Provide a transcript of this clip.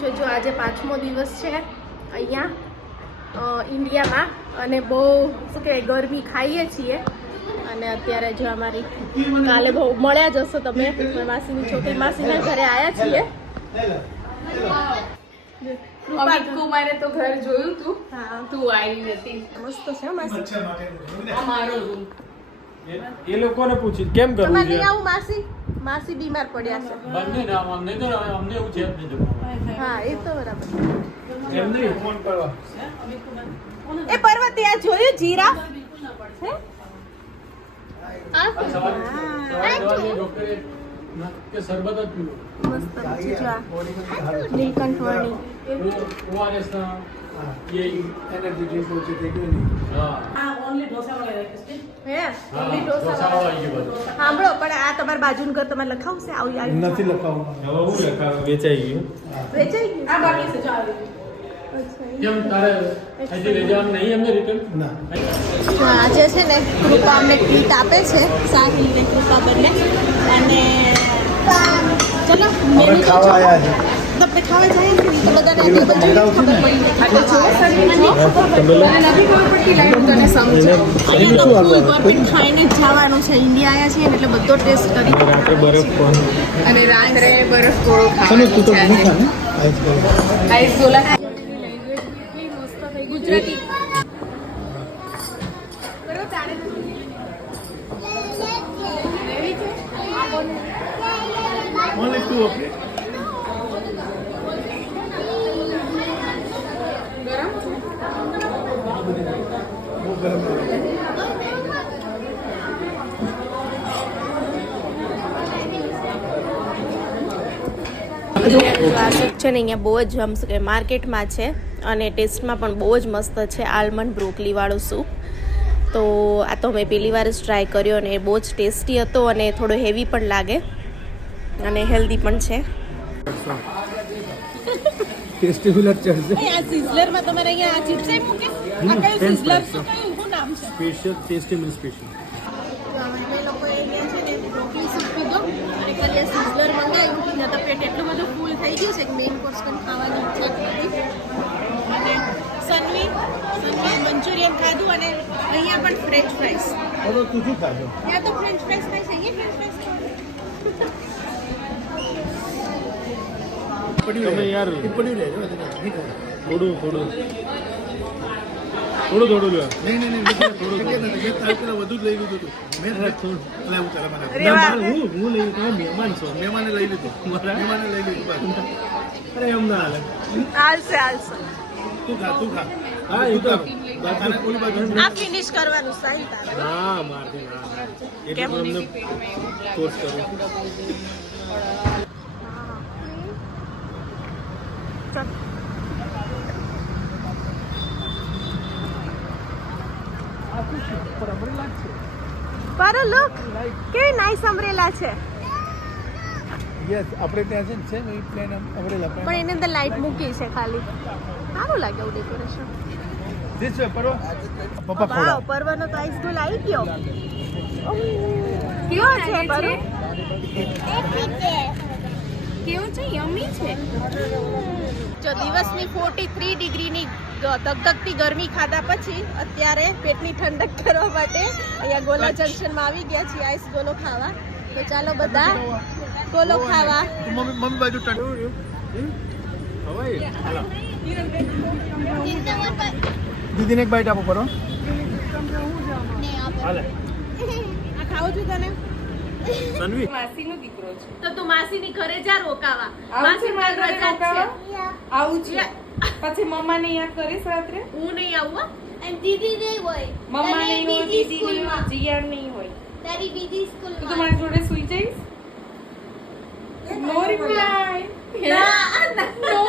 છો? જો આજે 5મો દિવસ છે અહીંયા ઇન્ડિયામાં અને બહુ શું કહેવાય ગરમી ખાઈએ છીએ અને અત્યારે જો અમારી કાલે બહુ મળ્યા જશો તમે માસીની છોકરી માસીના ઘરે આવ્યા છીએ. કુમારે તો ઘર જોયું તું. હા તું આવી હતી. મસ્ત છે માસી. અમારો રૂમ. એ લોકોને પૂછી કેમ કરવું તમારે છે? નહીં આવું માસી? માસી બીમાર પડ્યા છે. બંને ના અમને તો અમને એવું છે જ નહીં. હા એ તો બરાબર. એમ નહીં ફોન કરવા. એ પર્વતી આ જોયું જીરા હે? ડોક્ટરે કે શરબત જ પીવું. મસ્ત છે જો આ નીલકંઠ વાણી. ઓઆરએસ ના ये एनर्जी ड्रिंक होती है क्यों नहीं? हां હે डोसा ઢોસા वाला ये બધું. સાંભળો પણ આ તમારા બાજુનું ઘર તમારે લખાવશે આવી નથી લખાવું. હવે હું લખાવ વેચાઈ ગયું. વેચાઈ ગયું. આ બાકી છે જો આવી. કેમ તારે હજી લઈ જવાનું નહીં એમને રિટર્ન? ના. આજે છે ને કૃપા અમને ટ્રીટ આપે છે સાહિલ ને કૃપા બંને અને ચલો મેનુ તો ખાવા આયા છે. તમે ખાવા જાય ને તો બધાને આજે બધી ખબર પડી આ તો જો સર્વિસ જો. મને નથી ખબર પડતી લાઈટ તને સમજો. અહીંયા તો ફૂલ પરફેક્ટ ખાઈને જ જવાનું છે ઇન્ડિયા આવ્યા છીએ ને એટલે બધો ટેસ્ટ કરી રાત્રે બરફ પણ અને રાત્રે બરફ ગોળો તને ખાવાનો તું તો છે નહીં આજે. ખા ને આઈસ ગોલા ગુજરાતી ઓનલી 2 ઓકે. બહુ ગરમ છે. આ સૂપ છે ને અહીંયા બહુ જ આમ શું કે માર્કેટમાં છે અને ટેસ્ટમાં પણ બહુ જ મસ્ત છે આલમંડ બ્રોકલીવાળું સૂપ. તો આ તો મેં પહેલી વાર જ ટ્રાય કર્યો અને એ બહુ જ ટેસ્ટી હતો અને થોડો હેવી પણ લાગે અને હેલ્ધી પણ છે. ટેસ્ટી ફુલ ચડશે. આ સિઝલરમાં તમારે અહીંયા આ ચિપ્સ મૂકે આ કયું સિઝલર શું કયું શું નામ છે? Special tasty means special. અમે લોકોએ અહીંયા છે ને બ્રોકલી સૂપ પીધો અને ખાલી સિઝલર મંગાવ્યું ને તો પેટ એટલું બધું ફૂલ થઈ ગયું છે કે મેઇન કોર્સ પણ ખાવાની ઈચ્છા જ નથી. અને સનવી મંચુરિયન ખાધું અને અહીંયા પણ ફ્રેન્ચ ફ્રાઈસ. હવે તું શું ખાધો? ત્યાં તો ફ્રેન્ચ ફ્રાઈસ ખાય છે અહીંયા ફ્રેન્ચ ફ્રાઈસ પડ્યું તમે યાર એ પડ્યું રહે જો નહીં ખાય. થોડું લો. નહીં થોડું વધુ જ લઈ લીધું હતું મેં થોડું એટલે હું તારા મને અરે વાહ. હું લઈ તમે મહેમાન છો. મહેમાને લઈ લીધું મહેમાને લઈ લીધું બસ. અરે એમ ના હાલે. હાલશે તું ખા હા એ તો અને ઓલી બાજુ આ ફિનિશ કરવાનું સાહેબ તારે. ના મારતી ના એટલે કેમ? તો એમને ફોર્સ કરું. પારો લુક કેવી નાઈસ અમ્બ્રેલા છે યસ આપણે ત્યાં છે ને એ પ્લેન અમરેલા પણ એની અંદર લાઈટ મૂકી છે ખાલી સારું લાગે એવું ડેકોરેશન. ધીસ વે પરવા પપ્પા વાવ ખોડા પર્વનો તો આઈસ ગોલ આવી ગયો. કેવો છે છે પર્વ? કેવું છે યમી છે. જો દિવસની 43 ડિગ્રીની ધગધગતી ગરમી ખાધા પછી અત્યારે પેટની ઠંડક કરવા માટે અહીંયા ગોલા જંકશનમાં આવી ગયા છીએ આઈસ ગોલો ખાવા. તો ચાલો બધા ગોલો ખાવા. મમ્મી બાજુ ટન હવાય હાલો. દીદીને એક બાઈટ આપો પરો હાલે આ ખાવું છું તને સનવી માસીનો દીકરો છે. તો તું માસીની ઘરે જા રોકાવા. આવું છે માસી મારા રજા જ ઘરે છે. આવું છે. પછી મમ્માને યાદ કરીશ રાત્રે. હું નહીં આવું હો. અને દીદી નહીં હોય મમ્મા નહીં હોય, બીજી દીદી નહીં હોય, સ્કૂલમાં. જીયાન નહીં હોય. તારી બીજી તો તું સ્કૂલમાં મારી જોડે સુઈ જઈશ. નો રિપ્લાય. ના, નો.